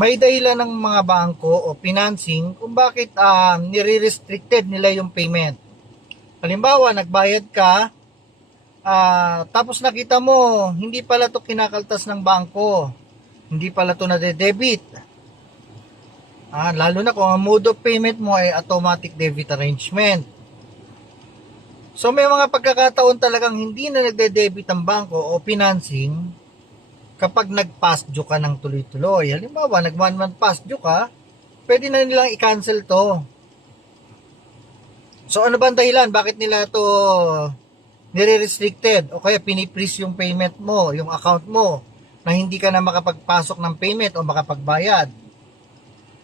May dahilan ng mga bangko o financing kung bakit nire-restricted nila yung payment. Halimbawa, nagbayad ka, tapos nakita mo, hindi pala to kinakaltas ng bangko. Hindi pala to nade-debit. Lalo na kung ang mode of payment mo ay automatic debit arrangement. So may mga pagkakataon talagang hindi na nagde-debit ang bangko o financing kapag nag-past due ka ng tuloy-tuloy. Halimbawa, nag 1 month past due ka, pwede na nilang i-cancel to. So ano ba ang dahilan? Bakit nila to nire-restricted? O kaya piniprease yung payment mo, yung account mo, na hindi ka na makapagpasok ng payment o makapagbayad.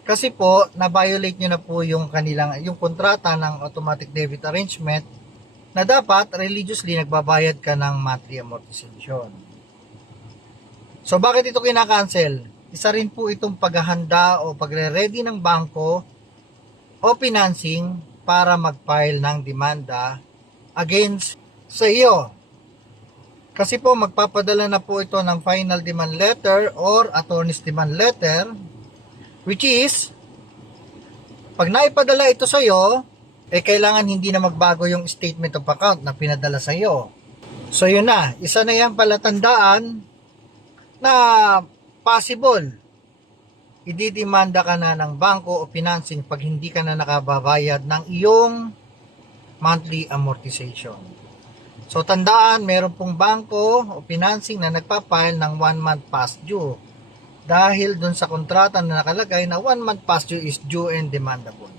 Kasi po, na-violate nyo na po yung kontrata ng automatic debit arrangement na dapat religiously nagbabayad ka ng monthly amortization. So bakit ito kinakancel? Isa rin po itong paghahanda o pagre-ready ng bangko o financing para mag-file ng demanda against sa iyo. Kasi po magpapadala na po ito ng final demand letter or attorney's demand letter, which is pag naipadala ito sa iyo, kailangan hindi na magbago yung statement of account na pinadala sa iyo. So yun na, isa na yung palatandaan na possible ididemanda ka na ng bangko o financing pag hindi ka na nakababayad ng iyong monthly amortization. So tandaan, meron pong bangko o financing na nagpa-file ng 1 month past due dahil dun sa kontrata na nakalagay na 1 month past due is due and demandable.